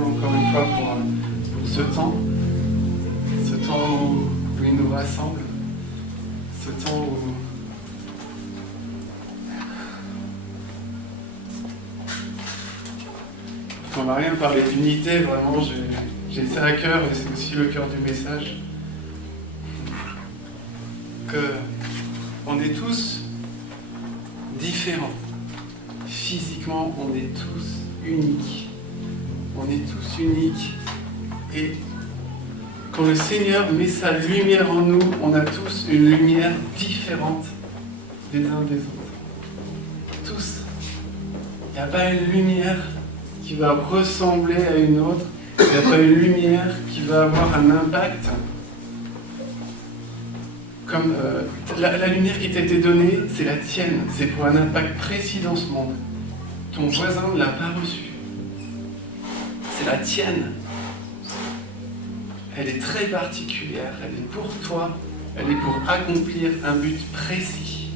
Seigneur encore une fois pour ce temps où il nous rassemble, ce temps où quand Marianne parlait d'unité, vraiment j'ai ça à cœur et c'est aussi le cœur du message, qu'on est tous différents. Physiquement, on est tous uniques. On est tous uniques. Et quand le Seigneur met sa lumière en nous, on a tous une lumière différente des uns des autres. Tous. Il n'y a pas une lumière qui va ressembler à une autre. Il n'y a pas une lumière qui va avoir un impact comme la lumière qui t'a été donnée, c'est la tienne. C'est pour un impact précis dans ce monde. Ton voisin ne l'a pas reçue. C'est la tienne. Elle est très particulière. Elle est pour toi. Elle est pour accomplir un but précis.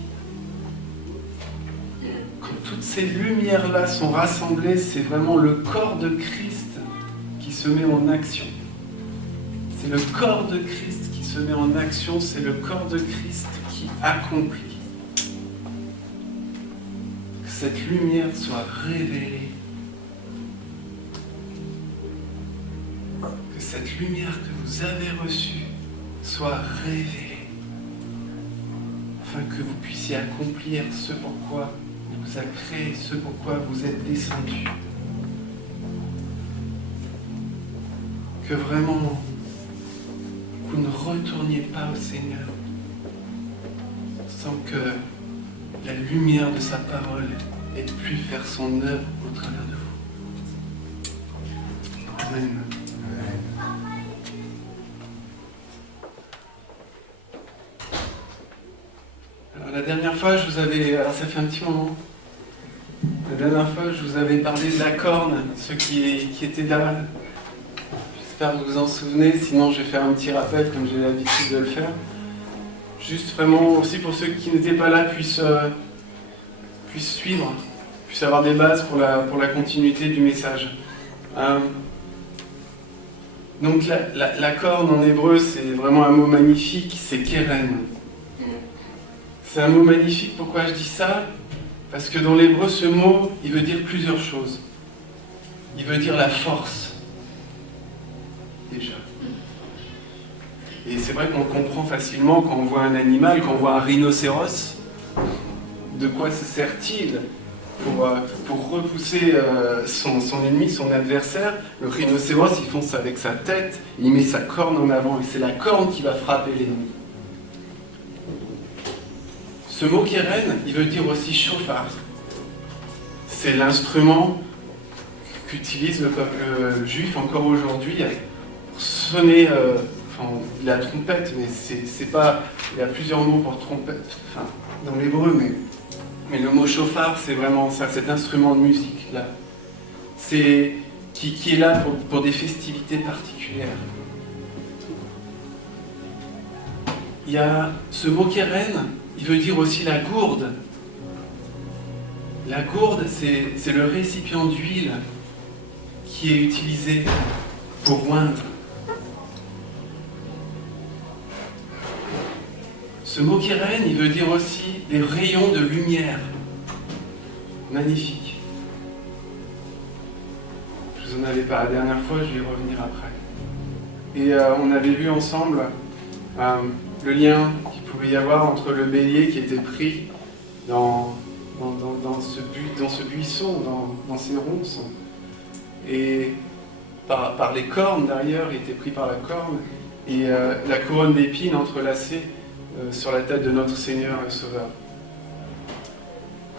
Quand toutes ces lumières-là sont rassemblées, c'est vraiment le corps de Christ qui se met en action. C'est le corps de Christ qui se met en action. C'est le corps de Christ qui accomplit. Que cette lumière soit révélée. Que cette lumière que vous avez reçue soit révélée. Afin que vous puissiez accomplir ce pourquoi il vous a créé, ce pourquoi vous êtes descendus. Que vraiment vous ne retourniez pas au Seigneur sans que la lumière de sa parole ait pu faire son œuvre au travers de vous. Amen. Alors la dernière fois, ça fait un petit moment. La dernière fois, je vous avais parlé de la corne, ceux qui étaient là. J'espère que vous vous en souvenez, sinon je vais faire un petit rappel comme j'ai l'habitude de le faire. Juste vraiment aussi pour ceux qui n'étaient pas là puissent suivre, puissent avoir des bases pour la continuité du message. Donc la corne en hébreu, c'est vraiment un mot magnifique, c'est keren. C'est un mot magnifique, pourquoi je dis ça? Parce que dans l'hébreu, ce mot, il veut dire plusieurs choses. Il veut dire la force. Déjà. Et c'est vrai qu'on comprend facilement quand on voit un animal, quand on voit un rhinocéros, de quoi se sert-il pour repousser son ennemi, son adversaire. Le rhinocéros, il fonce avec sa tête, il met sa corne en avant, et c'est la corne qui va frapper l'ennemi. Ce mot keren, il veut dire aussi chauffard. C'est l'instrument qu'utilise le peuple juif encore aujourd'hui pour sonner la trompette, mais c'est pas. Il y a plusieurs mots pour trompette, dans l'hébreu, mais le mot chauffard, c'est vraiment ça, cet instrument de musique là. C'est qui est là pour des festivités particulières. Il y a ce mot keren, il veut dire aussi la gourde. La gourde, c'est le récipient d'huile qui est utilisé pour oindre. Ce mot keren, il veut dire aussi des rayons de lumière. Magnifique. Je vous en avais parlé la dernière fois, je vais y revenir après. Et on avait vu ensemble le lien qu'il pouvait y avoir entre le bélier qui était pris dans ce buisson, dans ces ronces, et par les cornes derrière, il était pris par la corne, et la couronne d'épines entrelacée sur la tête de notre Seigneur et Sauveur.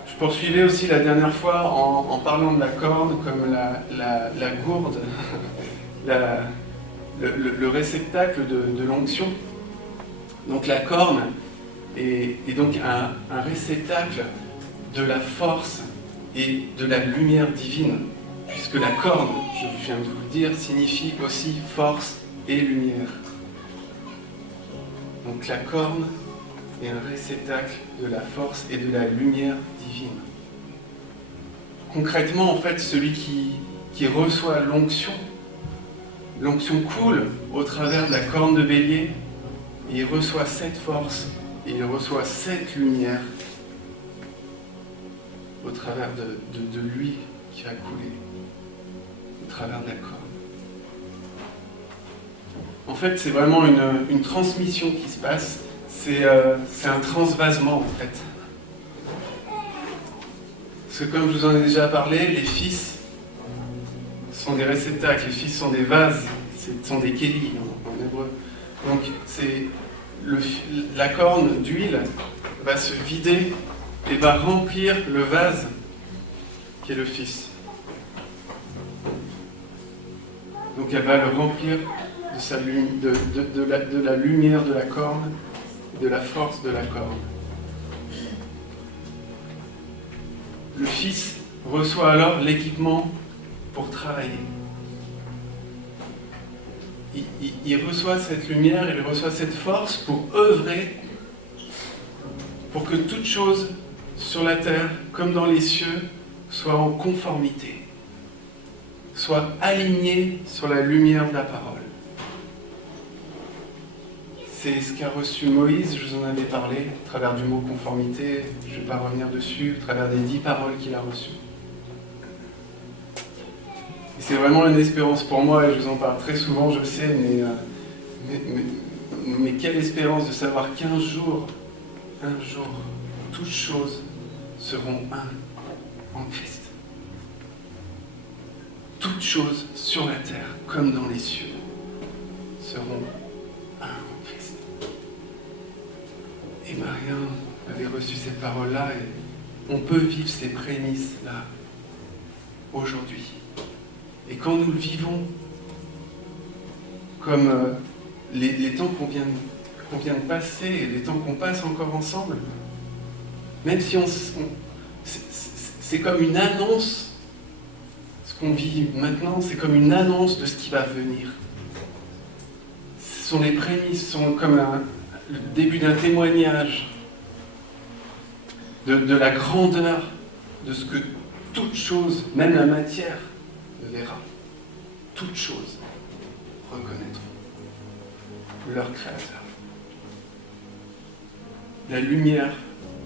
Je poursuivais aussi la dernière fois en parlant de la corne comme la gourde, le réceptacle de l'onction. Donc la corne est donc un réceptacle de la force et de la lumière divine, puisque la corne, je viens de vous le dire, signifie aussi force et lumière. Donc la corne est un réceptacle de la force et de la lumière divine. Concrètement, en fait, celui qui reçoit l'onction, l'onction coule au travers de la corne de bélier, et il reçoit cette force, et il reçoit cette lumière au travers de lui qui va couler, au travers de la corne. En fait, c'est vraiment une transmission qui se passe, c'est un transvasement en fait. Parce que comme je vous en ai déjà parlé, les fils sont des réceptacles, les fils sont des vases, sont des kélis en hébreu. Donc la corne d'huile va se vider et va remplir le vase qui est le fils. Donc elle va le remplir de la lumière de la corne, de la force de la corne. Le Fils reçoit alors l'équipement pour travailler. Il reçoit cette lumière, il reçoit cette force pour œuvrer, pour que toute chose sur la terre comme dans les cieux soit en conformité, soit alignée sur la lumière de la parole. C'est ce qu'a reçu Moïse, je vous en avais parlé, à travers du mot conformité, je ne vais pas revenir dessus, à travers des 10 paroles qu'il a reçues. Et c'est vraiment une espérance pour moi, et je vous en parle très souvent, je sais, mais quelle espérance de savoir qu'un jour, toutes choses seront un en Christ. Toutes choses sur la terre, comme dans les cieux, seront un en Christ. Et Maria avait reçu cette parole-là, et on peut vivre ces prémices-là aujourd'hui. Et quand nous le vivons, comme les temps qu'on vient de passer, et les temps qu'on passe encore ensemble, même si c'est comme une annonce, ce qu'on vit maintenant, c'est comme une annonce de ce qui va venir. Ce sont les prémices, ce sont comme le début d'un témoignage de la grandeur de ce que toute chose, même la matière, verra. Toutes choses reconnaîtront leur Créateur. La lumière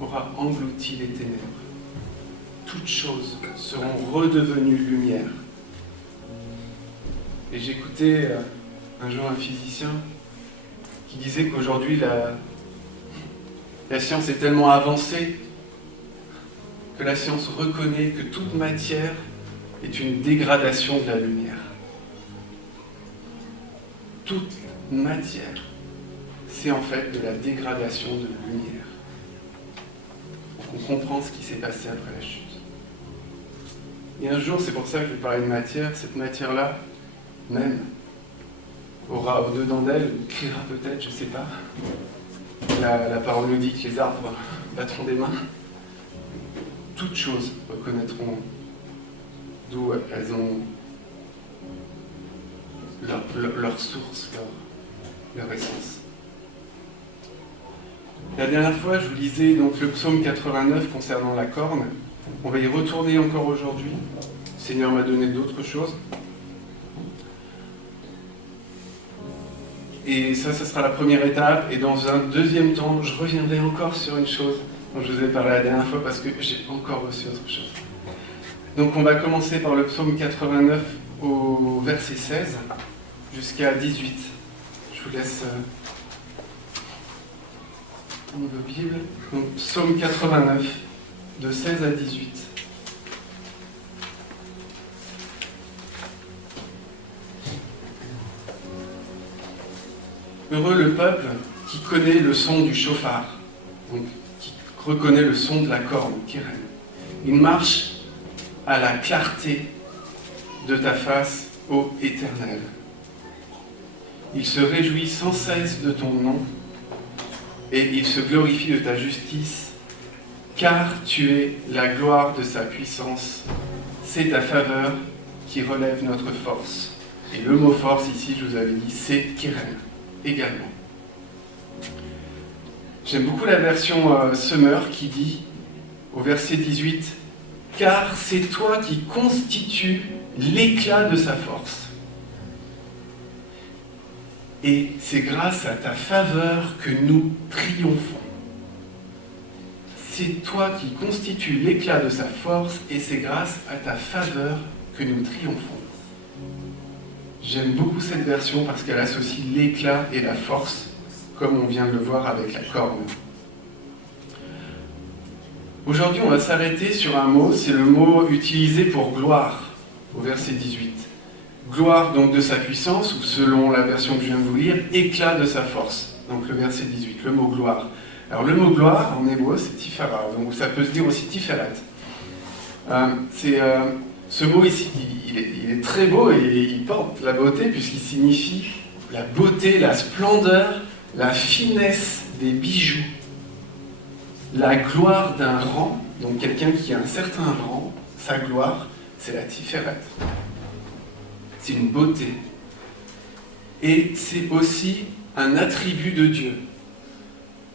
aura englouti les ténèbres. Toutes choses seront redevenues lumière. Et j'écoutais un jour un physicien qui disait qu'aujourd'hui la science est tellement avancée que la science reconnaît que toute matière est une dégradation de la lumière. Toute matière, c'est en fait de la dégradation de la lumière. On comprend ce qui s'est passé après la chute. Et un jour, c'est pour ça que je vais parler de matière, cette matière-là, même, aura au-dedans d'elle, criera peut-être, je ne sais pas. La parole nous dit que les arbres battront des mains. Toutes choses reconnaîtront d'où elles ont leur source, leur essence. La dernière fois, je vous lisais donc le psaume 89 concernant la corne. On va y retourner encore aujourd'hui. Le Seigneur m'a donné d'autres choses. Et ça sera la première étape. Et dans un deuxième temps, je reviendrai encore sur une chose dont je vous ai parlé la dernière fois parce que j'ai encore reçu autre chose. Donc on va commencer par le psaume 89 au verset 16 jusqu'à 18. Je vous laisse dans vos Bibles. Donc psaume 89 de 16 à 18. Heureux le peuple qui connaît le son du chauffard, donc qui reconnaît le son de la corne, Keren. Il marche à la clarté de ta face, ô Éternel. Il se réjouit sans cesse de ton nom et il se glorifie de ta justice, car tu es la gloire de sa puissance. C'est ta faveur qui relève notre force. Et le mot force ici, je vous avais dit, c'est Keren également. J'aime beaucoup la version Summer qui dit au verset 18 « Car c'est toi qui constitues l'éclat de sa force. » Et c'est grâce à ta faveur que nous triomphons. C'est toi qui constitues l'éclat de sa force et c'est grâce à ta faveur que nous triomphons. J'aime beaucoup cette version parce qu'elle associe l'éclat et la force, comme on vient de le voir avec la corne. Aujourd'hui, on va s'arrêter sur un mot, c'est le mot utilisé pour gloire, au verset 18. Gloire donc de sa puissance, ou selon la version que je viens de vous lire, éclat de sa force. Donc le verset 18, le mot gloire. Alors le mot gloire, en hébreu, c'est tifara, donc ça peut se dire aussi tiferet. Ce mot ici, il est très beau et il porte la beauté puisqu'il signifie la beauté, la splendeur, la finesse des bijoux. La gloire d'un rang, donc quelqu'un qui a un certain rang, sa gloire, c'est la tiferet. C'est une beauté. Et c'est aussi un attribut de Dieu.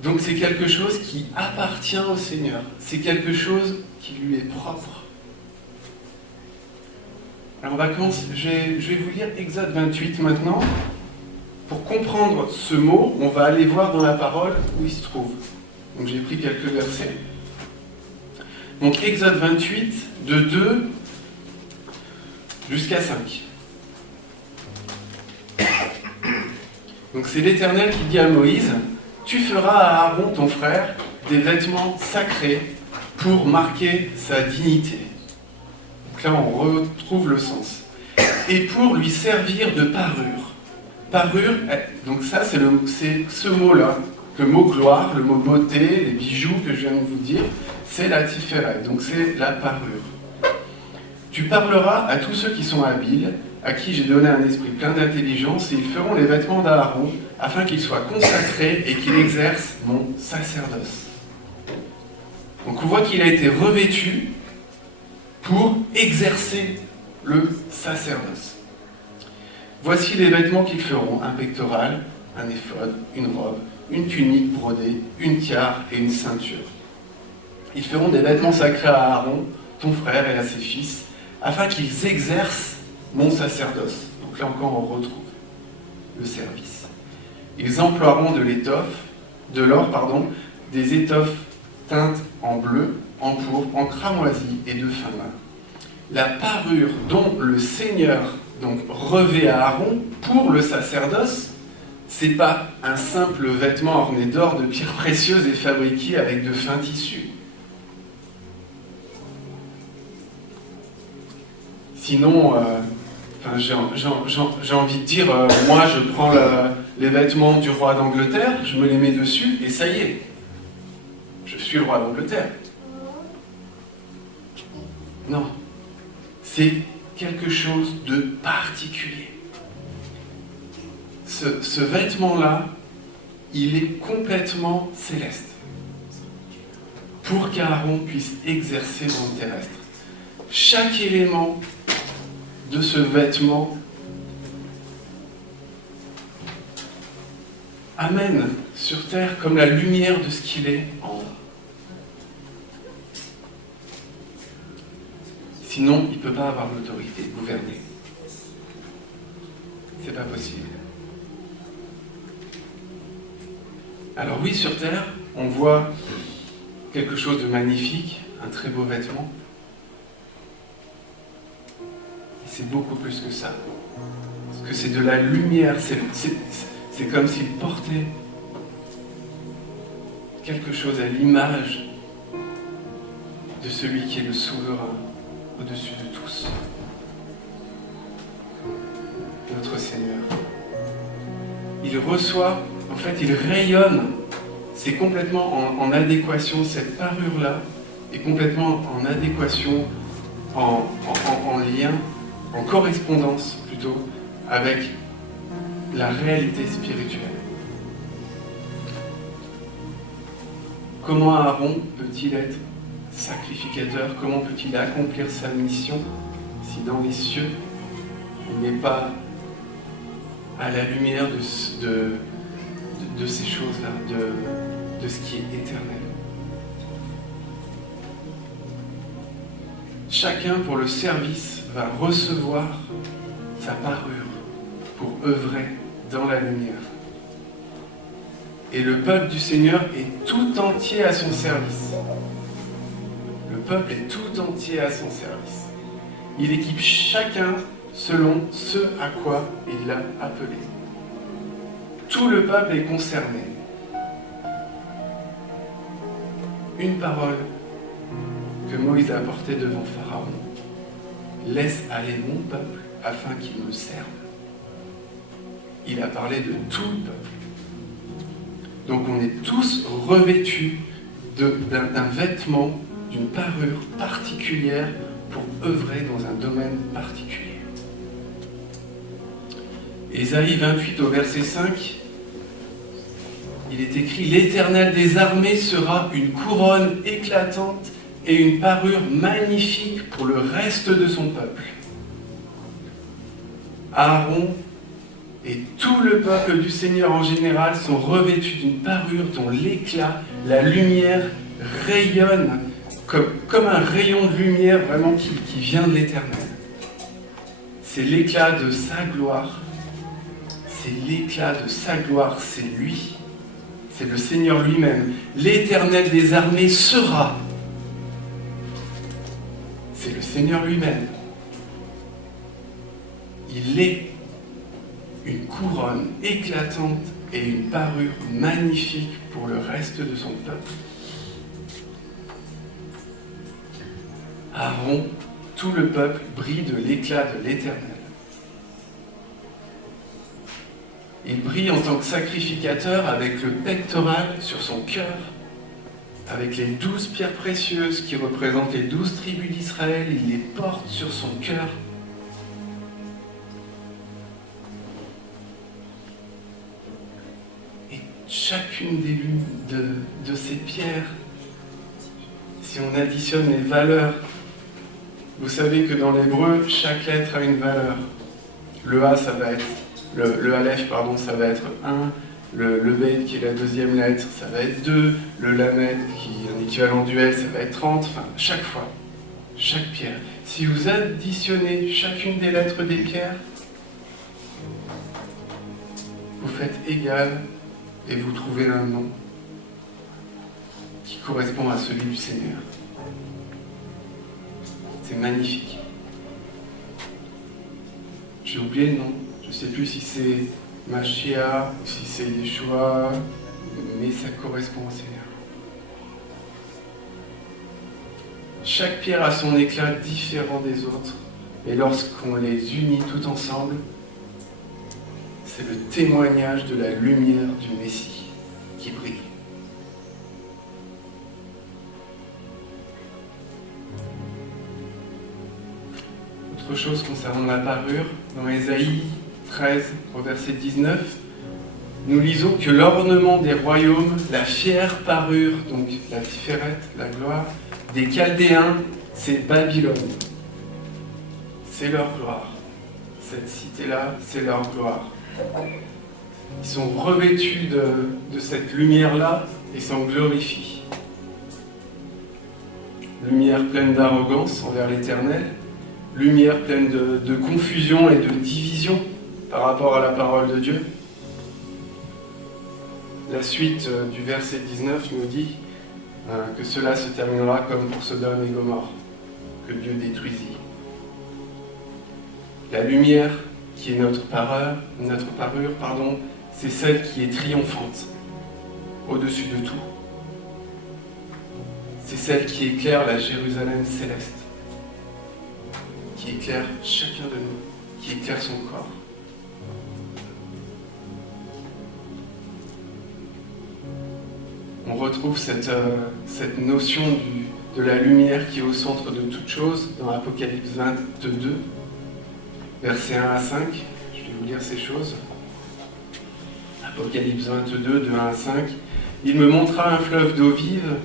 Donc c'est quelque chose qui appartient au Seigneur. C'est quelque chose qui lui est propre. Alors on va commencer, je vais vous lire Exode 28 maintenant. Pour comprendre ce mot, on va aller voir dans la parole où il se trouve. Donc j'ai pris quelques versets. Donc Exode 28, de 2 jusqu'à 5. Donc c'est l'Éternel qui dit à Moïse, « Tu feras à Aaron, ton frère, des vêtements sacrés pour marquer sa dignité. » Donc là, on retrouve le sens. « Et pour lui servir de parure. » Parure, donc ça, c'est ce mot-là, le mot gloire, le mot beauté, les bijoux que je viens de vous dire, c'est la tiferet, donc c'est la parure. « Tu parleras à tous ceux qui sont habiles, à qui j'ai donné un esprit plein d'intelligence, et ils feront les vêtements d'Aaron, afin qu'il soit consacré et qu'il exerce mon sacerdoce. » Donc on voit qu'il a été revêtu pour exercer le sacerdoce. Voici les vêtements qu'ils feront, un pectoral, un éphod, une robe, une tunique brodée, une tiare et une ceinture. Ils feront des vêtements sacrés à Aaron, ton frère, et à ses fils, afin qu'ils exercent mon sacerdoce. Donc là encore, on retrouve le service. Ils emploieront de l'or, des étoffes teintes en bleu, en pourpre, en cramoisi et de fin lin. La parure dont le Seigneur donc revêt à Aaron pour le sacerdoce, c'est pas un simple vêtement orné d'or, de pierres précieuses et fabriqué avec de fins tissus. Sinon, j'ai envie de dire, moi je prends les vêtements du roi d'Angleterre, je me les mets dessus et ça y est, je suis le roi d'Angleterre. Non, c'est quelque chose de particulier. Ce vêtement-là, il est complètement céleste. Pour qu'Aaron puisse exercer dans le terrestre. Chaque élément de ce vêtement amène sur terre comme la lumière de ce qu'il est en haut. Sinon, il ne peut pas avoir l'autorité de gouverner. C'est pas possible. Alors oui, sur terre, on voit quelque chose de magnifique, un très beau vêtement. Et c'est beaucoup plus que ça. Parce que c'est de la lumière, c'est comme s'il portait quelque chose à l'image de celui qui est le souverain au-dessus de tous. Notre Seigneur. Il reçoit, en fait, il rayonne. C'est complètement en adéquation, cette parure-là est complètement en adéquation, en lien, en correspondance plutôt, avec la réalité spirituelle. Comment Aaron peut-il être sacrificateur? Comment peut-il accomplir sa mission si dans les cieux, il n'est pas à la lumière de ces choses-là, de ce qui est éternel? Chacun pour le service va recevoir sa parure pour œuvrer dans la lumière. Et le peuple du Seigneur est tout entier à son service. Le peuple est tout entier à son service. Il équipe chacun selon ce à quoi il l'a appelé. Tout le peuple est concerné. Une parole que Moïse a apportée devant Pharaon. Laisse aller mon peuple afin qu'il me serve. Il a parlé de tout le peuple. Donc on est tous revêtus d'un vêtement, d'une parure particulière pour œuvrer dans un domaine particulier. Ésaïe 28 au verset 5, il est écrit « L'Éternel des armées sera une couronne éclatante et une parure magnifique pour le reste de son peuple. » Aaron et tout le peuple du Seigneur en général sont revêtus d'une parure dont l'éclat, la lumière rayonne comme un rayon de lumière vraiment qui vient de l'Éternel. C'est l'éclat de sa gloire. C'est l'éclat de sa gloire, c'est lui. C'est le Seigneur lui-même. L'Éternel des armées sera. C'est le Seigneur lui-même. Il est une couronne éclatante et une parure magnifique pour le reste de son peuple. Aaron, tout le peuple brille de l'éclat de l'Éternel. Il brille en tant que sacrificateur avec le pectoral sur son cœur, avec les 12 pierres précieuses qui représentent les 12 tribus d'Israël. Il les porte sur son cœur. Et chacune des lunes de ces pierres, si on additionne les valeurs, vous savez que dans l'hébreu, chaque lettre a une valeur. Le A, ça va être le Aleph, ça va être 1, le Bet, qui est la deuxième lettre, ça va être 2, le Lamed, qui est un équivalent du L, ça va être 30, enfin, chaque fois, chaque pierre. Si vous additionnez chacune des lettres des pierres, vous faites égal et vous trouvez un nom qui correspond à celui du Seigneur. C'est magnifique. J'ai oublié le nom. Je ne sais plus si c'est Mashiach, si c'est Yeshua, mais ça correspond au Seigneur. Chaque pierre a son éclat différent des autres, et lorsqu'on les unit tout ensemble, c'est le témoignage de la lumière du Messie qui brille. Autre chose concernant la parure, dans Ésaïe 13, au verset 19, nous lisons que l'ornement des royaumes, la fière parure, donc la tiférette, la gloire, des Chaldéens, c'est Babylone. C'est leur gloire. Cette cité-là, c'est leur gloire. Ils sont revêtus de cette lumière-là et s'en glorifient. Lumière pleine d'arrogance envers l'Éternel, lumière pleine de confusion et de division par rapport à la parole de Dieu. La suite du verset 19 nous dit que cela se terminera comme pour Sodome et Gomorrhe, que Dieu détruisit. La lumière qui est notre parure, c'est celle qui est triomphante, au-dessus de tout. C'est celle qui éclaire la Jérusalem céleste, qui éclaire chacun de nous, qui éclaire son corps. On retrouve cette notion de la lumière qui est au centre de toute chose dans Apocalypse 22, versets 1 à 5. Je vais vous lire ces choses. Apocalypse 22, de 1 à 5. Il me montra un fleuve d'eau vive,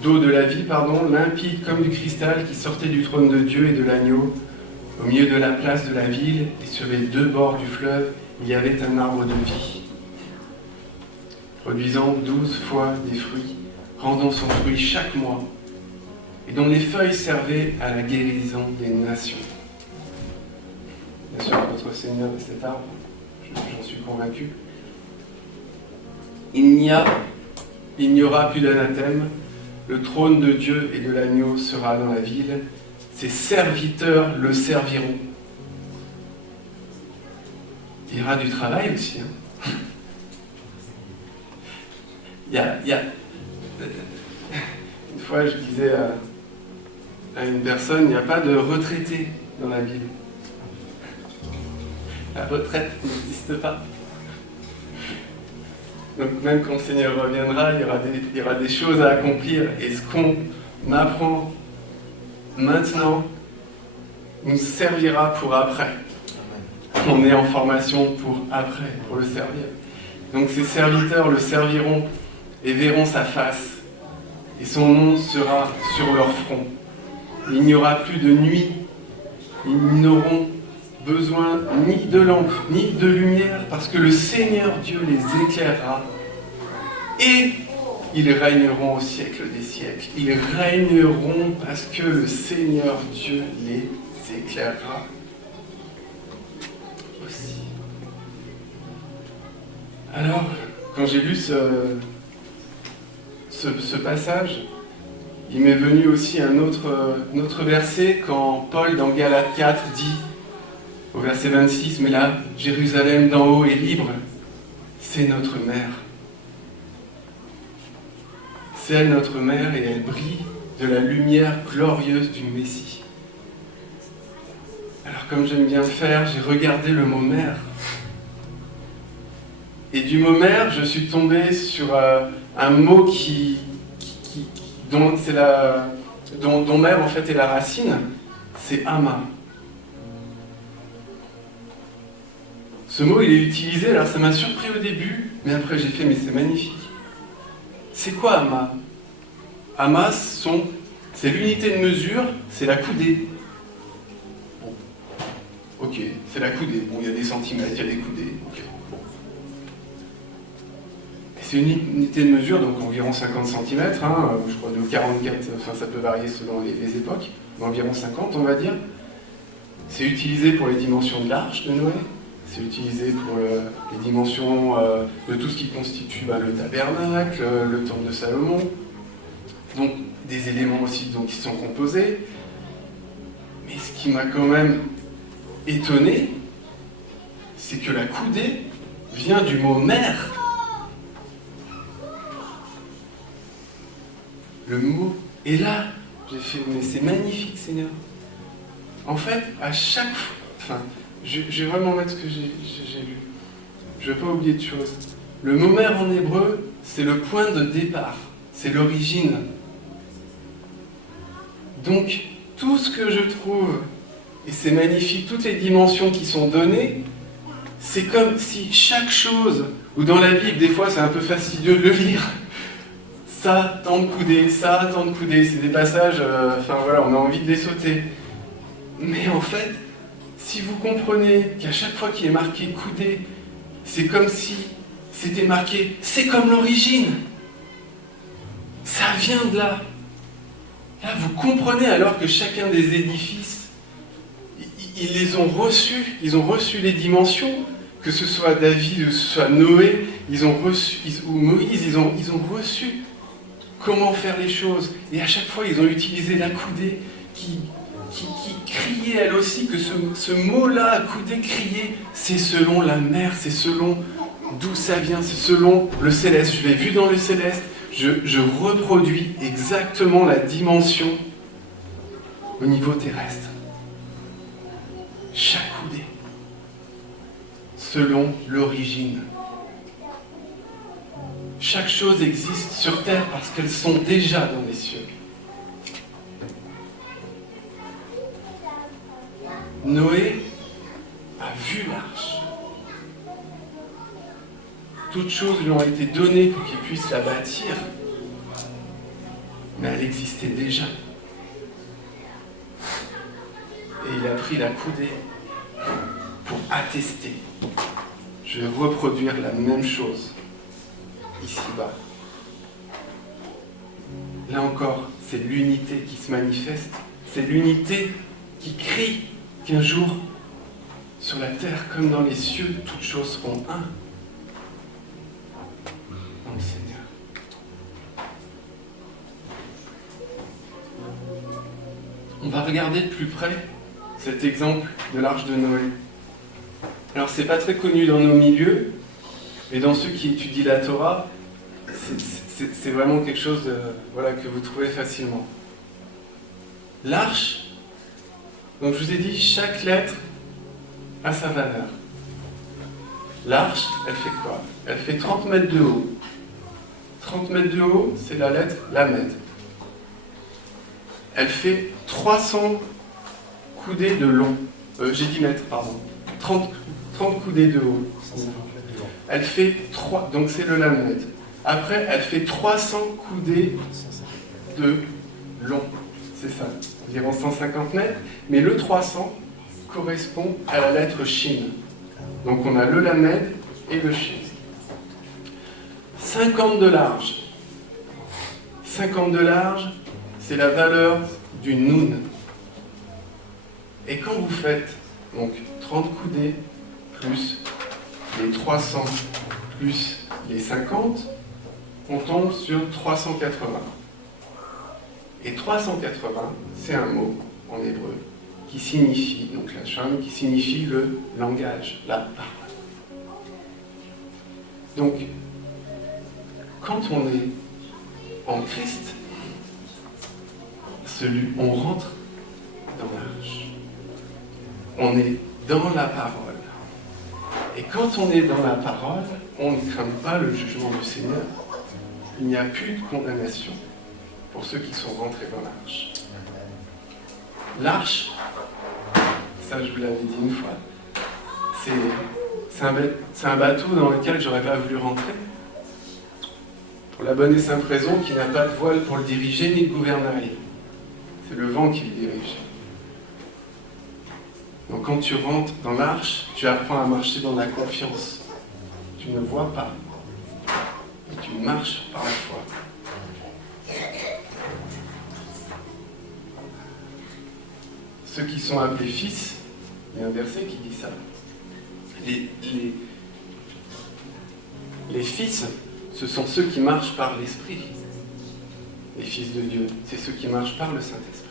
d'eau de la vie, limpide comme du cristal qui sortait du trône de Dieu et de l'agneau. Au milieu de la place de la ville et sur les deux bords du fleuve, il y avait un arbre de vie, produisant 12 fois des fruits, rendant son fruit chaque mois, et dont les feuilles servaient à la guérison des nations. Bien sûr, notre Seigneur est cet arbre. j'en suis convaincu. Il n'y aura plus d'anathème, le trône de Dieu et de l'agneau sera dans la ville, ses serviteurs le serviront. Il y aura du travail aussi. Hein. Il y a... Une fois, je disais à une personne, il n'y a pas de retraité dans la Bible. La retraite n'existe pas. Donc même quand le Seigneur reviendra, il y aura des choses à accomplir. Et ce qu'on apprend maintenant nous servira pour après. On est en formation pour après, pour le servir. Donc ces serviteurs le serviront et verront sa face. Et son nom sera sur leur front. Il n'y aura plus de nuit. Ils n'auront besoin ni de lampe, ni de lumière, parce que le Seigneur Dieu les éclairera. Et ils régneront au siècle des siècles. Ils régneront parce que le Seigneur Dieu les éclairera aussi. Alors, quand j'ai lu ce passage, il m'est venu aussi un autre verset quand Paul, dans Galates 4, dit, au verset 26, « Mais là, Jérusalem d'en haut est libre, c'est notre mère. C'est elle notre mère et elle brille de la lumière glorieuse du Messie. » Alors comme j'aime bien le faire, j'ai regardé le mot mère. Et du mot mère, je suis tombé sur un mot dont mère en fait est la racine, c'est Ama. Ce mot, il est utilisé, alors ça m'a surpris au début, mais après j'ai fait, mais c'est magnifique. C'est quoi Ama? Ama, c'est l'unité de mesure, c'est la coudée. Bon. Ok, c'est la coudée. Bon, il y a des centimètres, il y a des coudées. Ok. Bon. C'est une unité de mesure, donc environ 50 cm, je crois de 44, enfin ça peut varier selon les époques, mais environ 50 on va dire. C'est utilisé pour les dimensions de l'arche de Noé. C'est utilisé pour les dimensions de tout ce qui constitue le tabernacle, le temple de Salomon. Donc des éléments aussi qui sont composés. Mais ce qui m'a quand même étonné, c'est que la coudée vient du mot mère. Le mot est là. J'ai fait, mais c'est magnifique, Seigneur. En fait, à chaque fois... je vais vraiment mettre ce que j'ai lu. Je ne vais pas oublier de choses. Le mot mère en hébreu, c'est le point de départ. C'est l'origine. Donc, tout ce que je trouve, et c'est magnifique, toutes les dimensions qui sont données, c'est comme si chaque chose, ou dans la Bible, des fois c'est un peu fastidieux de le lire, ça, tant de coudées, ça, tant de coudées, c'est des passages, on a envie de les sauter. Mais en fait, si vous comprenez qu'à chaque fois qu'il est marqué coudée, c'est comme si c'était marqué, c'est comme l'origine. Ça vient de là. Là, vous comprenez alors que chacun des édifices, ils les ont reçus, ils ont reçu les dimensions, que ce soit David, que ce soit Noé, ou Moïse, ils ont reçu comment faire les choses. Et à chaque fois, ils ont utilisé la coudée qui criait elle aussi, que ce mot-là, coudée, crier, c'est selon la mer, c'est selon d'où ça vient, c'est selon le céleste. Je l'ai vu dans le céleste, je reproduis exactement la dimension au niveau terrestre. Chaque coudée, selon l'origine. Chaque chose existe sur terre parce qu'elles sont déjà dans les cieux. Noé a vu l'arche. Toutes choses lui ont été données pour qu'il puisse la bâtir, mais elle existait déjà. Et il a pris la coudée pour attester. Je vais reproduire la même chose ici-bas. Là encore, c'est l'unité qui se manifeste. C'est l'unité qui crie qu'un jour, sur la terre comme dans les cieux, toutes choses seront un dans le Seigneur. On va regarder de plus près cet exemple de l'arche de Noé. Alors c'est pas très connu dans nos milieux, mais dans ceux qui étudient la Torah, c'est vraiment quelque chose que vous trouvez facilement. L'arche, donc je vous ai dit, chaque lettre a sa valeur. L'arche, elle fait quoi? Elle fait 30 mètres de haut. 30 mètres de haut, c'est la lettre Lamed. Elle fait 300 coudées de long. J'ai dit mètres, pardon. 30 coudées de haut. Elle fait 3, donc c'est le Lamed. Après, elle fait 300 coudées de long. C'est ça, environ 150 mètres. Mais le 300 correspond à la lettre Shin. Donc on a le Lamed et le Shin. 50 de large. 50 de large, c'est la valeur du Nun. Et quand vous faites donc 30 coudées plus les 300 plus les 50, on tombe sur 380. Et 380, c'est un mot en hébreu qui signifie, donc la Lachon, qui signifie le langage, la parole. Donc, quand on est en Christ, on rentre dans l'arche. On est dans la parole. Et quand on est dans la parole, on ne craint pas le jugement du Seigneur. Il n'y a plus de condamnation pour ceux qui sont rentrés dans l'arche. L'arche, ça je vous l'avais dit une fois, c'est un bateau dans lequel j'aurais pas voulu rentrer. Pour la bonne et simple raison qu'il n'a pas de voile pour le diriger ni de gouvernail. C'est le vent qui le dirige. Donc quand tu rentres dans l'arche, tu apprends à marcher dans la confiance. Tu ne vois pas, et tu marches par la foi. Ceux qui sont appelés fils, il y a un verset qui dit ça. Les fils, ce sont ceux qui marchent par l'Esprit. Les fils de Dieu, c'est ceux qui marchent par le Saint-Esprit.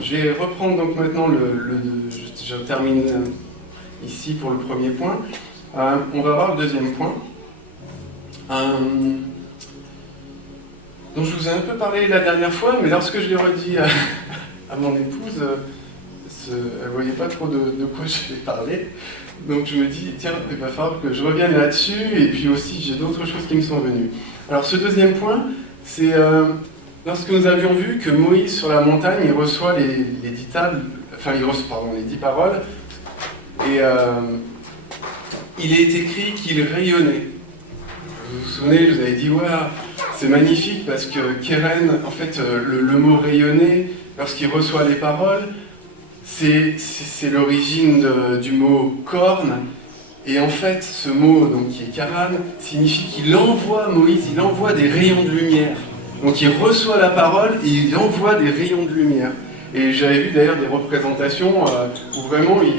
Je vais reprendre donc maintenant je termine ici pour le premier point. On va voir le deuxième point. dont je vous ai un peu parlé la dernière fois, mais lorsque je l'ai redit à mon épouse, elle ne voyait pas trop de quoi je vais parler. Donc je me dis, tiens, il va falloir que je revienne là-dessus, et puis aussi j'ai d'autres choses qui me sont venues. Alors ce deuxième point, c'est lorsque nous avions vu que Moïse sur la montagne, il reçoit les 10 tables, enfin il reçoit, les 10 paroles, et il est écrit qu'il rayonnait. Vous vous souvenez, je vous avais dit, ouais, c'est magnifique parce que Keren, en fait, le mot rayonner, lorsqu'il reçoit les paroles, c'est l'origine du mot corne. Et en fait, ce mot, donc, qui est Karan, signifie qu'il envoie, Moïse, il envoie des rayons de lumière. Donc il reçoit la parole et il envoie des rayons de lumière. Et j'avais vu d'ailleurs des représentations où vraiment il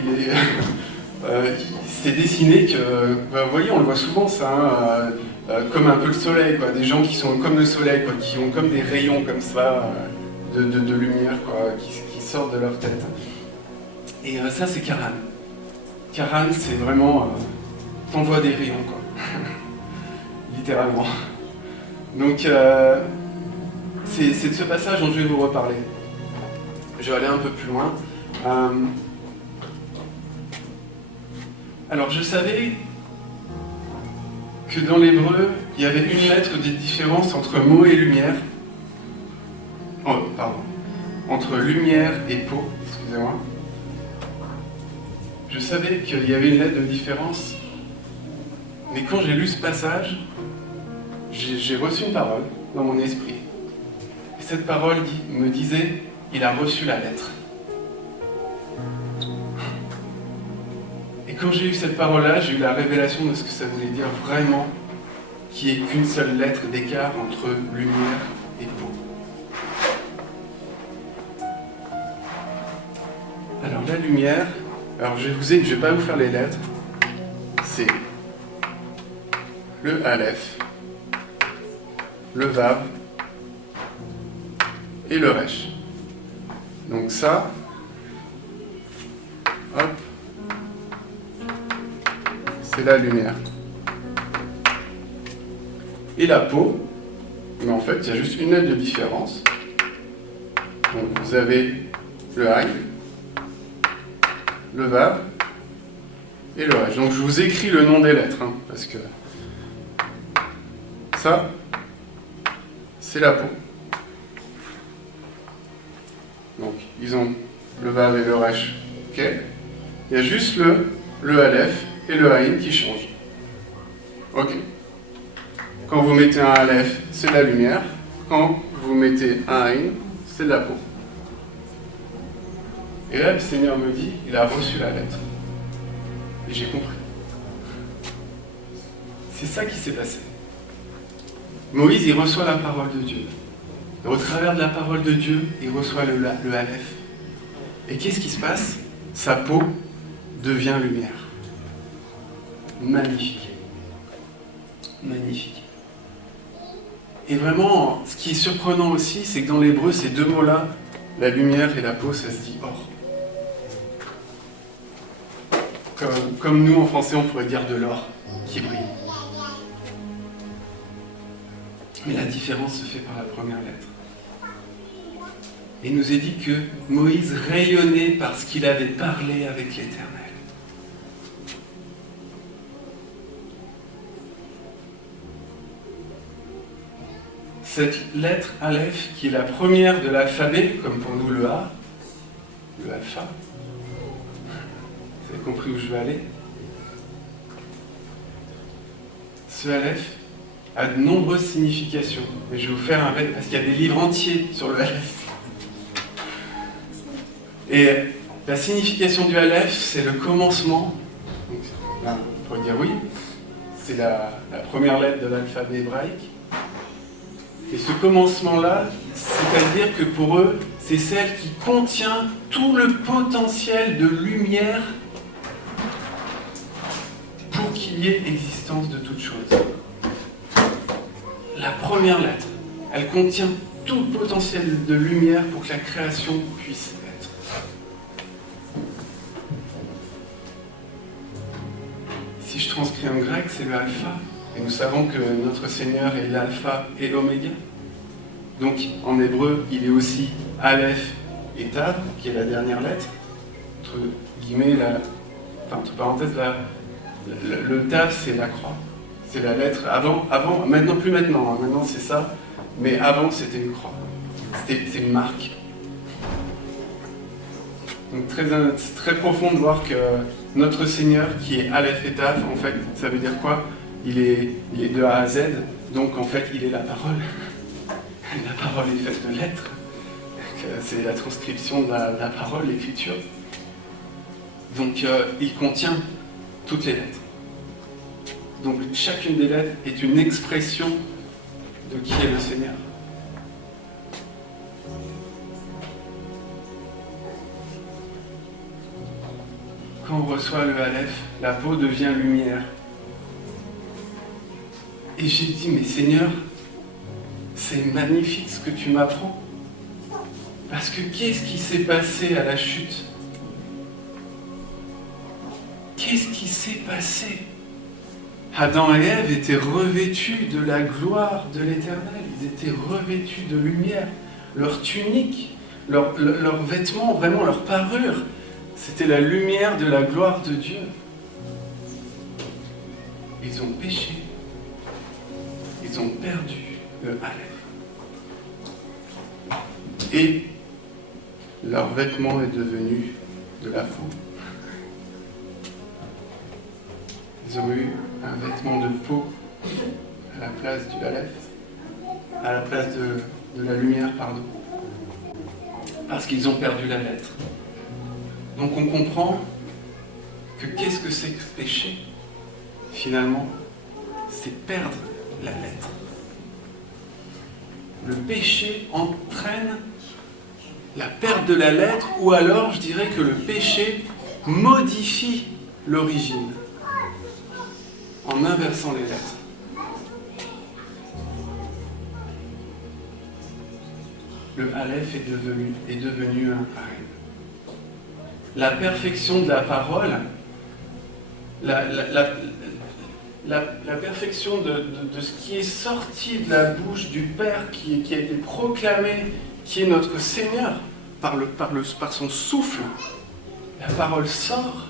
s'est dessiné que, vous voyez, on le voit souvent ça, comme un peu le soleil, quoi, des gens qui sont comme le soleil, quoi, qui ont comme des rayons comme ça de lumière, quoi, qui sortent de leur tête. Et ça, c'est Karan. Karan, c'est vraiment t'envoies des rayons, quoi. Littéralement. Donc c'est de ce passage dont je vais vous reparler. Je vais aller un peu plus loin. Alors je savais que dans l'hébreu, il y avait une lettre de différence entre mot et lumière. Oh, pardon. Entre lumière et peau, excusez-moi. Je savais qu'il y avait une lettre de différence. Mais quand j'ai lu ce passage, j'ai reçu une parole dans mon esprit. Et cette parole me disait, il a reçu la lettre. Et quand j'ai eu cette parole-là, j'ai eu la révélation de ce que ça voulait dire vraiment, qu'il n'y ait qu'une seule lettre d'écart entre lumière et peau. Alors la lumière, alors je vais pas vous faire les lettres, c'est le Aleph, le Vav et le Resh. Donc ça, hop, c'est la lumière. Et la peau, mais en fait, il y a juste une lettre de différence. Donc vous avez le Aïn, le Vav et le Resh. Donc je vous écris le nom des lettres, hein, parce que ça, c'est la peau. Donc ils ont le Vav et le Resh, ok. Il y a juste le Aleph et le Aïn qui changent. Ok. Quand vous mettez un Aleph, c'est de la lumière. Quand vous mettez un Aïn, c'est de la peau. Et là, le Seigneur me dit, il a reçu la lettre. Et j'ai compris. C'est ça qui s'est passé. Moïse, il reçoit la parole de Dieu. Et au travers de la parole de Dieu, il reçoit le Aleph. Et qu'est-ce qui se passe? Sa peau devient lumière. Magnifique. Magnifique. Et vraiment, ce qui est surprenant aussi, c'est que dans l'hébreu, ces deux mots-là, la lumière et la peau, ça se dit or. Comme nous, en français, on pourrait dire de l'or qui brille. Mais la différence se fait par la première lettre. Et il nous est dit que Moïse rayonnait parce qu'il avait parlé avec l'Éternel. Cette lettre Aleph, qui est la première de l'alphabet, comme pour nous le A, le alpha, vous avez compris où je veux aller? Ce Aleph a de nombreuses significations. Mais je vais vous faire parce qu'il y a des livres entiers sur le Aleph. Et la signification du Aleph, c'est le commencement. Donc, là, on pourrait dire oui, c'est la première lettre de l'alphabet hébraïque. Et ce commencement-là, c'est-à-dire que pour eux, c'est celle qui contient tout le potentiel de lumière pour qu'il y ait existence de toute chose. La première lettre, elle contient tout le potentiel de lumière pour que la création puisse être. Si je transcris en grec, c'est le alpha. Et nous savons que notre Seigneur est l'alpha et l'oméga. Donc en hébreu, il est aussi Aleph et Tav, qui est la dernière lettre. Entre guillemets, entre parenthèses, le Tav, c'est la croix. C'est la lettre avant, maintenant plus maintenant, hein, maintenant c'est ça, mais avant c'était une croix. C'est une marque. Donc c'est très profond de voir que notre Seigneur, qui est Aleph et Tav, en fait, ça veut dire quoi? Il est de A à Z, donc en fait il est la parole. La parole est faite de lettres. C'est la transcription de la parole, l'écriture. Donc il contient toutes les lettres. Donc chacune des lettres est une expression de qui est le Seigneur. Quand on reçoit le Aleph, la peau devient lumière. Et j'ai dit, mais Seigneur, c'est magnifique ce que tu m'apprends. Parce que qu'est-ce qui s'est passé à la chute? Qu'est-ce qui s'est passé? Adam et Ève étaient revêtus de la gloire de l'Éternel. Ils étaient revêtus de lumière. Leur tunique, leurs vêtements, vraiment leur parure, c'était la lumière de la gloire de Dieu. Ils ont péché. Ils ont perdu le Aleph. Et leur vêtement est devenu de la peau. Ils ont eu un vêtement de peau à la place du Aleph, à la place de la lumière, pardon. Parce qu'ils ont perdu la lettre. Donc on comprend que qu'est-ce que c'est que ce péché? Finalement, c'est perdre la lettre. Le péché entraîne la perte de la lettre, ou alors je dirais que le péché modifie l'origine en inversant les lettres. Le Aleph est devenu un Aïn. La perfection de la parole, la perfection de ce qui est sorti de la bouche du Père, qui a été proclamé, qui est notre Seigneur, par son souffle. La parole sort,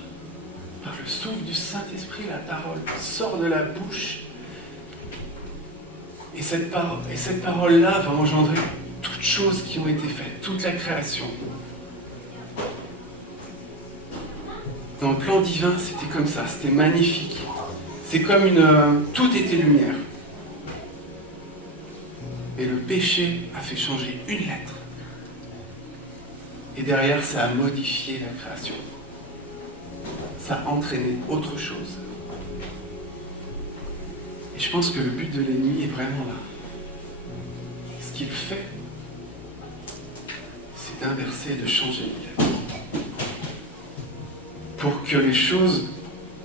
par le souffle du Saint-Esprit, la parole sort de la bouche. Et cette parole-là va engendrer toutes choses qui ont été faites, toute la création. Dans le plan divin, c'était comme ça, c'était magnifique. C'est comme tout était lumière. Et le péché a fait changer une lettre. Et derrière, ça a modifié la création. Ça a entraîné autre chose. Et je pense que le but de l'ennemi est vraiment là. Ce qu'il fait, c'est d'inverser, de changer les lettres. Pour que les choses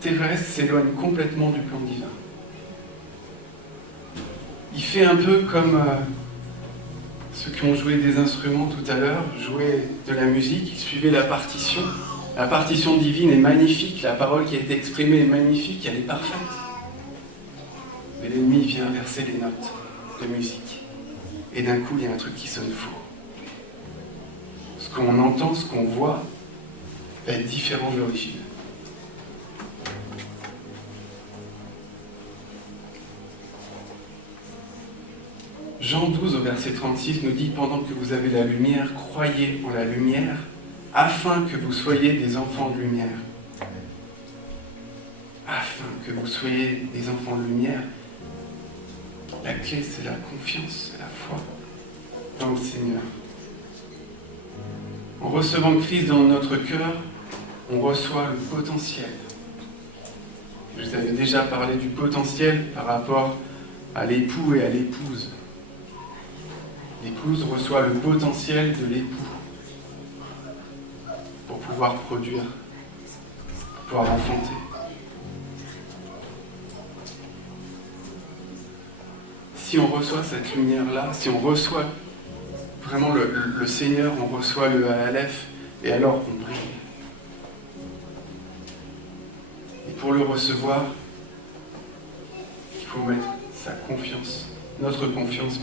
terrestres s'éloignent complètement du plan divin. Il fait un peu comme ceux qui ont joué des instruments tout à l'heure, jouaient de la musique, ils suivaient la partition. La partition divine est magnifique, la parole qui a été exprimée est magnifique, elle est parfaite. Mais l'ennemi vient inverser les notes de musique. Et d'un coup, il y a un truc qui sonne faux. Ce qu'on entend, ce qu'on voit, va être différent de l'origine. Jean 12 au verset 36 nous dit « Pendant que vous avez la lumière, croyez en la lumière, afin que vous soyez des enfants de lumière. » Afin que vous soyez des enfants de lumière. La clé, c'est la confiance, c'est la foi dans le Seigneur. En recevant Christ dans notre cœur, on reçoit le potentiel. Je vous avais déjà parlé du potentiel par rapport à l'époux et à l'épouse. L'épouse reçoit le potentiel de l'époux pour pouvoir produire, pour pouvoir enfanter. Si on reçoit cette lumière-là, si on reçoit vraiment le Seigneur, on reçoit le Aleph, et alors on brille. Et pour le recevoir, il faut mettre notre confiance,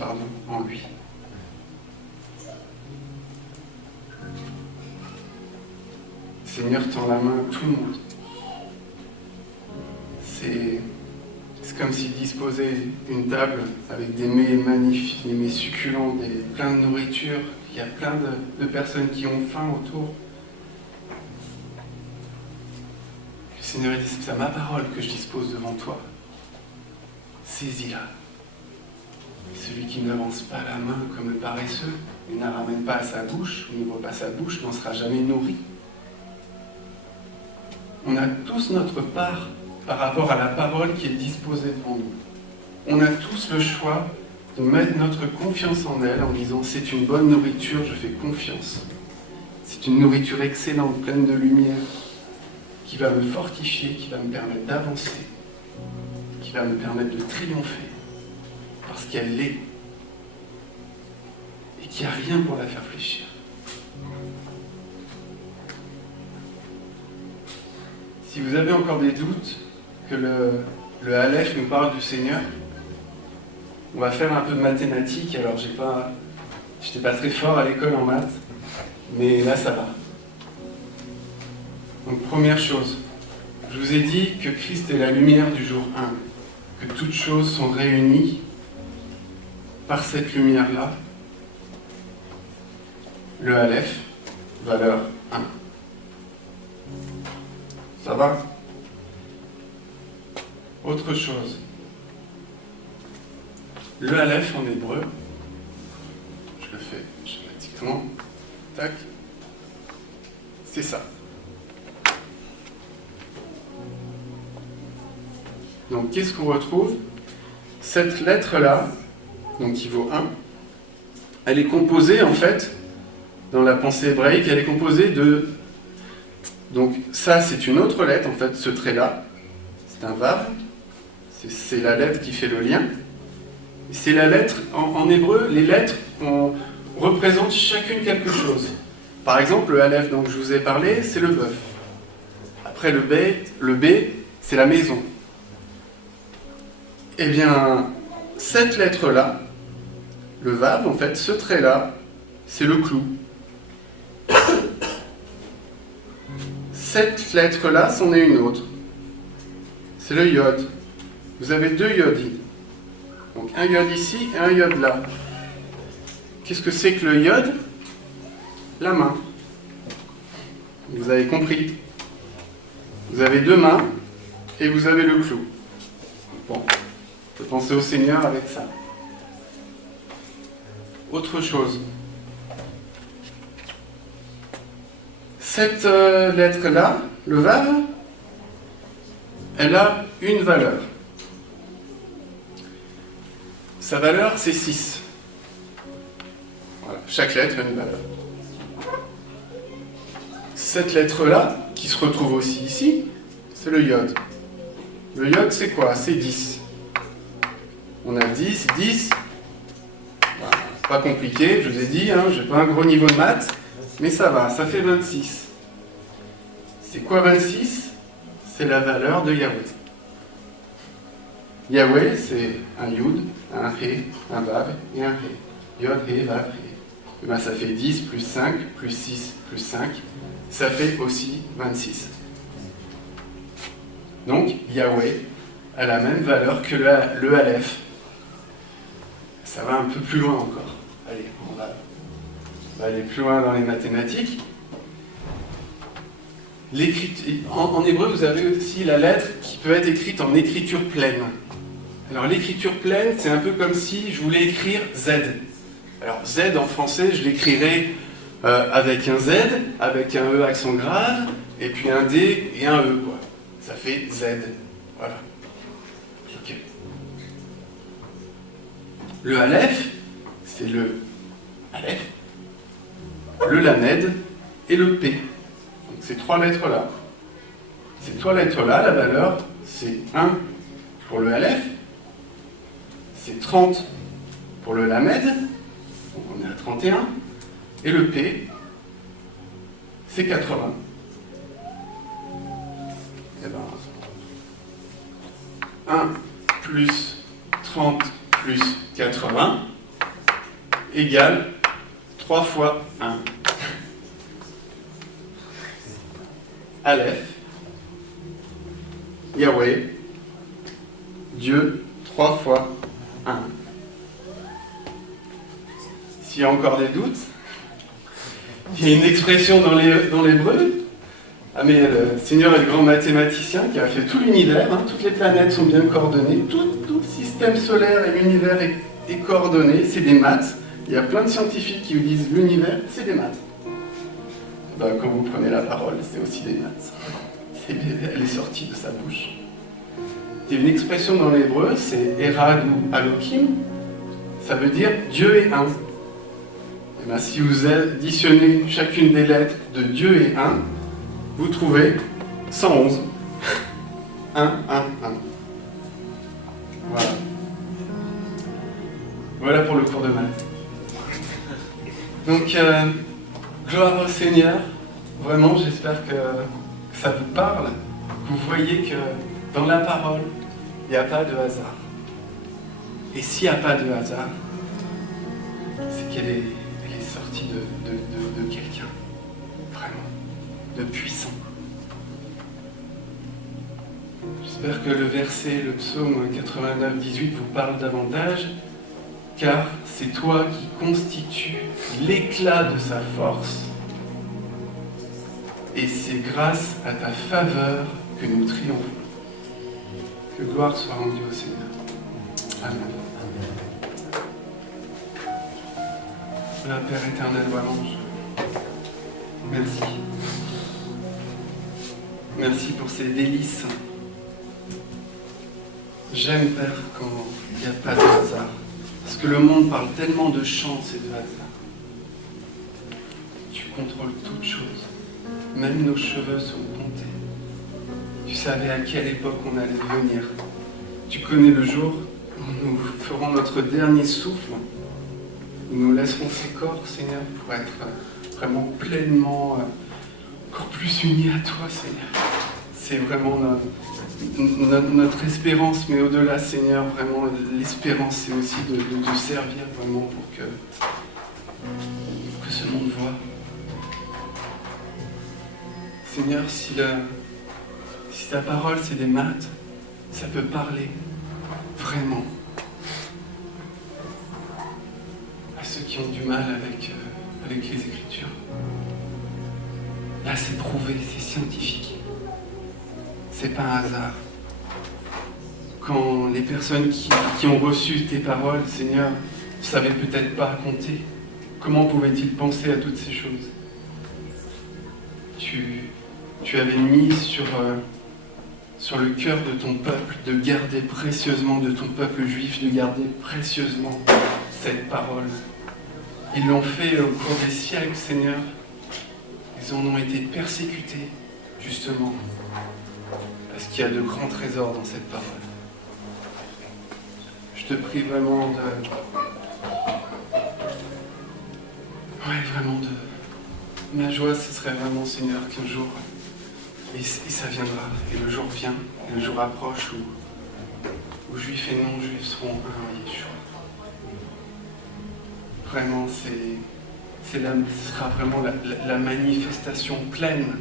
en lui. Le Seigneur tend la main à tout le monde. C'est comme s'il disposait une table avec des mets magnifiques, des mets succulents, plein de nourriture. Il y a plein de personnes qui ont faim autour. Le Seigneur dit, c'est ma parole que je dispose devant toi. Saisis-la. Celui qui n'avance pas la main comme le paresseux, et ne la ramène pas à sa bouche, ou n'ouvre pas sa bouche, n'en sera jamais nourri. On a tous notre part par rapport à la parole qui est disposée devant nous. On a tous le choix de mettre notre confiance en elle en disant c'est une bonne nourriture, je fais confiance. C'est une nourriture excellente, pleine de lumière, qui va me fortifier, qui va me permettre d'avancer, qui va me permettre de triompher, parce qu'elle l'est, et qu'il n'y a rien pour la faire fléchir. Si vous avez encore des doutes que le Aleph nous parle du Seigneur, on va faire un peu de mathématiques. Alors, j'étais pas très fort à l'école en maths, mais là, ça va. Donc, première chose, je vous ai dit que Christ est la lumière du jour 1, que toutes choses sont réunies par cette lumière-là. Le Aleph, valeur 1. Ça va ? Autre chose. Le Aleph en hébreu, je le fais schématiquement, tac, c'est ça. Donc qu'est-ce qu'on retrouve ? Cette lettre-là, donc qui vaut 1, elle est composée en fait dans la pensée hébraïque, elle est composée de... Donc ça, c'est une autre lettre, en fait, ce trait-là. C'est un vav. C'est la lettre qui fait le lien. C'est la lettre, en hébreu, les lettres représentent chacune quelque chose. Par exemple, le aleph dont je vous ai parlé, c'est le bœuf. Après, le B, c'est la maison. Eh bien, cette lettre-là, le vav, en fait, ce trait-là, c'est le clou. Cette lettre-là, c'en est une autre. C'est le yod. Vous avez deux yodis. Donc un yod ici et un yod là. Qu'est-ce que c'est que le yod? La main. Vous avez compris. Vous avez deux mains et vous avez le clou. Bon, on peut penser au Seigneur avec ça. Autre chose. Cette lettre-là, le vav, elle a une valeur. Sa valeur, c'est 6. Voilà, chaque lettre a une valeur. Cette lettre-là, qui se retrouve aussi ici, c'est le yod. Le yod, c'est quoi? C'est 10. On a 10, 10. Voilà, pas compliqué, je vous ai dit, hein, j'ai pas un gros niveau de maths, mais ça va, ça fait 26. C'est quoi 26? C'est la valeur de Yahweh. Yahweh, c'est un Yud, un He, un Vav et un He. Yod, He, Vav, He. Ben, ça fait 10 plus 5 plus 6 plus 5. Ça fait aussi 26. Donc, Yahweh a la même valeur que le Aleph. Ça va un peu plus loin encore. Allez, on va aller plus loin dans les mathématiques. En hébreu, vous avez aussi la lettre qui peut être écrite en écriture pleine. Alors l'écriture pleine, c'est un peu comme si je voulais écrire Z. Alors Z en français, je l'écrirais avec un Z, avec un E accent grave, et puis un D et un E, quoi. Ça fait Z. Voilà. Ok. Le Aleph, c'est le Aleph, le Lamed et le P. Donc ces trois lettres-là. Ces trois lettres-là, la valeur, c'est 1 pour le Aleph, c'est 30 pour le Lamed, donc on est à 31, et le P, c'est 80. Et ben, 1 plus 30 plus 80 égale 3 fois 1. Aleph, Yahweh, Dieu, 3 fois 1. S'il y a encore des doutes, il y a une expression dans l'hébreu. Ah mais le Seigneur est le grand mathématicien qui a fait tout l'univers, hein, toutes les planètes sont bien coordonnées, tout le système solaire et l'univers est coordonné, c'est des maths. Il y a plein de scientifiques qui vous disent l'univers, c'est des maths. Ben, quand vous prenez la parole, c'est aussi des maths. Elle est sortie de sa bouche. Il y a une expression dans l'hébreu, c'est Erad ou Alokim, ça veut dire Dieu est un. Et ben, si vous additionnez chacune des lettres de Dieu est un, vous trouvez 111. 1, 1, 1. Voilà. Voilà pour le cours de maths. Donc, gloire au Seigneur. Vraiment, j'espère que ça vous parle, que vous voyez que dans la parole, il n'y a pas de hasard. Et s'il n'y a pas de hasard, c'est qu'elle est sortie de quelqu'un, vraiment, de puissant. J'espère que le verset, le psaume 89, 18 vous parle davantage, car c'est toi qui constitues l'éclat de sa force, et c'est grâce à ta faveur que nous triomphons. Que gloire soit rendue au Seigneur. Amen. Père éternel, Louange. Merci. Merci pour ces délices. J'aime, Père, quand il n'y a pas de hasard. Parce que le monde parle tellement de chance et de hasard. contrôles toutes choses. Même nos cheveux sont comptés. Tu savais à quelle époque on allait venir. Tu connais le jour où nous ferons notre dernier souffle. Nous laisserons ces corps, Seigneur, pour être vraiment pleinement, encore plus unis à toi, Seigneur. C'est vraiment notre espérance, mais au-delà, Seigneur, vraiment l'espérance, c'est aussi de te servir vraiment pour que ce monde voit. Seigneur, si ta parole, c'est des maths, ça peut parler vraiment à ceux qui ont du mal avec les Écritures. Là, c'est prouvé, c'est scientifique. C'est pas un hasard. Quand les personnes qui ont reçu tes paroles, Seigneur, ne savaient peut-être pas compter, comment pouvaient-ils penser à toutes ces choses? Tu avais mis sur le cœur de ton peuple de garder précieusement, de ton peuple juif, de garder précieusement cette parole. Ils l'ont fait au cours des siècles, Seigneur. Ils en ont été persécutés, justement, parce qu'il y a de grands trésors dans cette parole. Je te prie vraiment Ma joie, ce serait vraiment, Seigneur, qu'un jour, et ça viendra, et le jour vient, et le jour approche où juifs et non-juifs seront un en Yeshua. Vraiment, ce sera vraiment la manifestation pleine,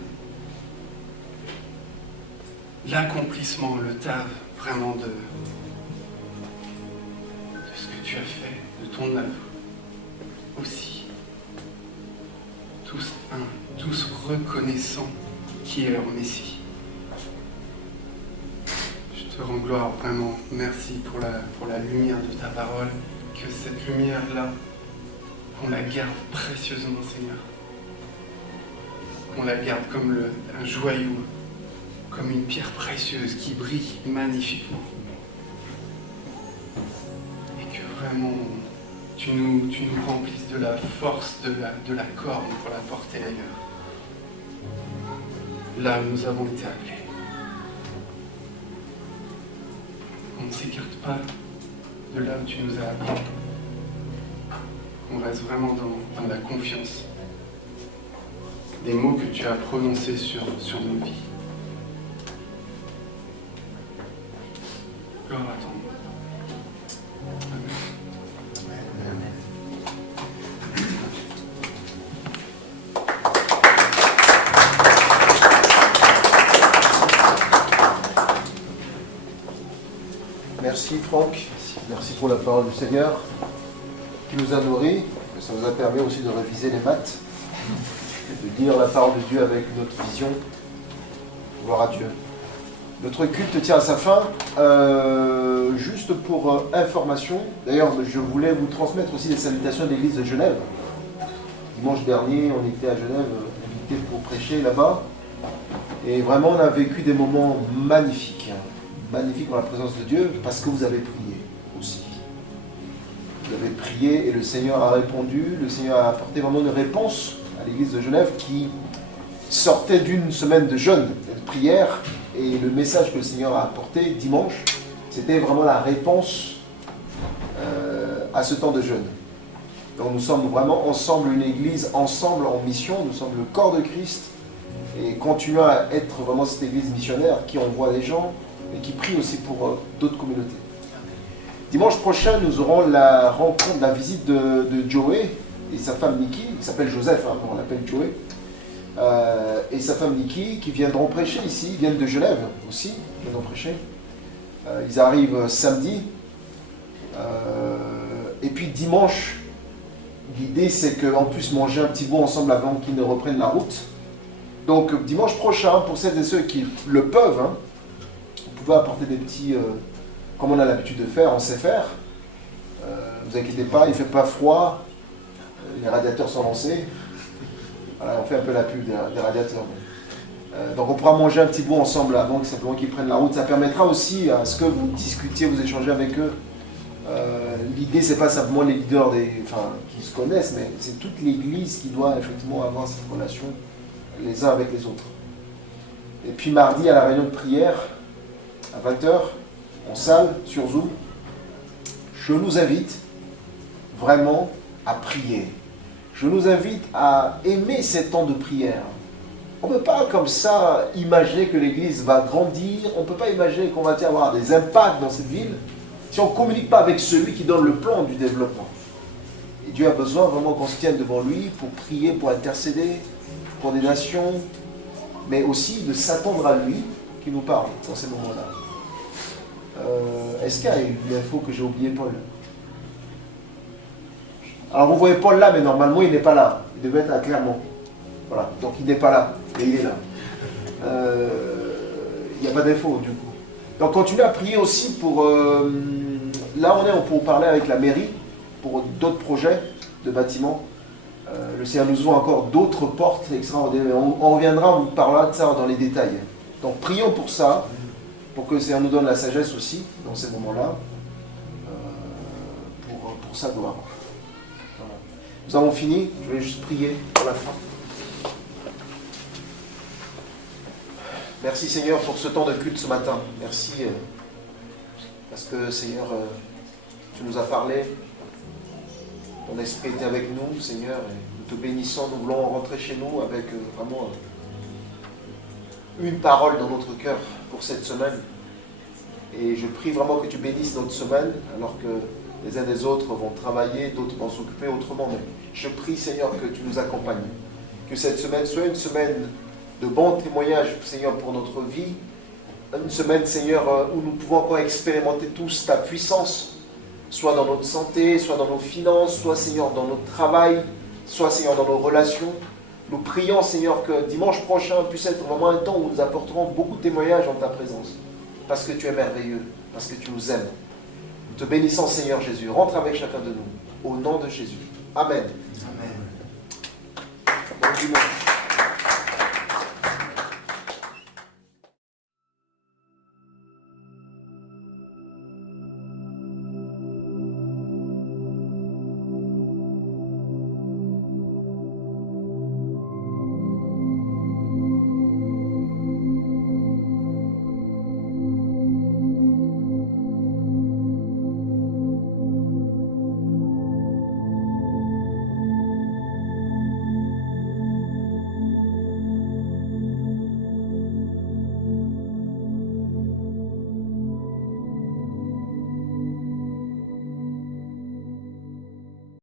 l'accomplissement, le tave vraiment de ce que tu as fait, de ton œuvre aussi. Tous un, tous reconnaissant qui est leur Messie. Je te rends gloire, vraiment, merci pour la lumière de ta parole, que cette lumière-là, qu'on la garde précieusement, Seigneur. Qu'on la garde comme un joyau, comme une pierre précieuse qui brille magnifiquement. Et que vraiment, tu nous remplisses de la force de la corde pour la porter ailleurs. Là où nous avons été appelés. On ne s'écarte pas de là où tu nous as appelés. On reste vraiment dans la confiance des mots que tu as prononcés sur nos vies. Gloire à ton nom. Amen. Merci Franck, merci pour la parole du Seigneur qui nous a nourris, ça nous a permis aussi de réviser les maths, de lire la parole de Dieu avec notre vision. Gloire à Dieu. Notre culte tient à sa fin. Juste pour information, d'ailleurs je voulais vous transmettre aussi les salutations de l'église de Genève. Dimanche dernier, on était à Genève, invité pour prêcher là-bas. Et vraiment, on a vécu des moments magnifiques. Magnifiques dans la présence de Dieu, parce que vous avez prié aussi. Vous avez prié et le Seigneur a répondu. Le Seigneur a apporté vraiment une réponse à l'église de Genève qui sortait d'une semaine de jeûne et de prière. Et le message que le Seigneur a apporté dimanche, c'était vraiment la réponse à ce temps de jeûne. Donc nous sommes vraiment ensemble, une église ensemble en mission. Nous sommes le corps de Christ et continuons à être vraiment cette église missionnaire qui envoie des gens et qui prie aussi pour d'autres communautés. Dimanche prochain, nous aurons la rencontre, la visite de Joey et sa femme Nikki. Il s'appelle Joseph, hein, on l'appelle Joey. Et sa femme Nikki, qui viendront prêcher ici. Ils viennent de Genève aussi, ils viendront prêcher. Ils arrivent samedi. Et puis dimanche, l'idée c'est qu'on puisse manger un petit bout ensemble avant qu'ils ne reprennent la route. Donc dimanche prochain, pour celles et ceux qui le peuvent, hein, vous pouvez apporter des petits, comme on a l'habitude de faire, on sait faire. Ne vous inquiétez pas, il ne fait pas froid, les radiateurs sont lancés. Voilà, on fait un peu la pub des radiateurs. Donc on pourra manger un petit bout ensemble avant simplement qu'ils prennent la route. Ça permettra aussi à ce que vous discutiez, vous échangez avec eux L'idée, c'est pas simplement les leaders qui se connaissent, mais c'est toute l'Église qui doit effectivement avoir cette relation les uns avec les autres. Et puis mardi, à la réunion de prière, à 20h, en salle, sur Zoom, je nous invite vraiment à prier. Je nous invite à aimer ces temps de prière. On ne peut pas comme ça imaginer que l'Église va grandir, on ne peut pas imaginer qu'on va avoir des impacts dans cette ville si on ne communique pas avec celui qui donne le plan du développement. Et Dieu a besoin vraiment qu'on se tienne devant lui pour prier, pour intercéder, pour des nations, mais aussi de s'attendre à lui qui nous parle dans ces moments-là. Est-ce qu'il y a une info que j'ai oublié, Paul? Alors vous voyez Paul là, mais normalement il n'est pas là. Il devait être à Clermont. Voilà, donc il n'est pas là, mais il est là. Il n'y a pas d'info du coup. Donc continuez à prier aussi pour... là on peut parler avec la mairie pour d'autres projets de bâtiments. Le Seigneur nous ouvre encore d'autres portes extraordinaires. On reviendra, on vous parlera de ça dans les détails. Donc prions pour ça, pour que le Seigneur nous donne la sagesse aussi dans ces moments-là, pour sa gloire. Voilà. Nous avons fini, je vais juste prier pour la fin. Merci Seigneur pour ce temps de culte ce matin. Merci parce que Seigneur, tu nous as parlé. Ton esprit était avec nous, Seigneur, et nous te bénissons. Nous voulons rentrer chez nous avec vraiment une parole dans notre cœur pour cette semaine. Et je prie vraiment que tu bénisses notre semaine, alors que les uns des autres vont travailler, d'autres vont s'occuper autrement. Mais je prie, Seigneur, que tu nous accompagnes. Que cette semaine soit une semaine de bons témoignages, Seigneur, pour notre vie. Une semaine, Seigneur, où nous pouvons encore expérimenter tous ta puissance, soit dans notre santé, soit dans nos finances, soit, Seigneur, dans notre travail, soit, Seigneur, dans nos relations. Nous prions, Seigneur, que dimanche prochain puisse être vraiment un temps où nous apporterons beaucoup de témoignages en ta présence. Parce que tu es merveilleux, parce que tu nous aimes. Nous te bénissons, Seigneur Jésus. Rentre avec chacun de nous. Au nom de Jésus. Amen.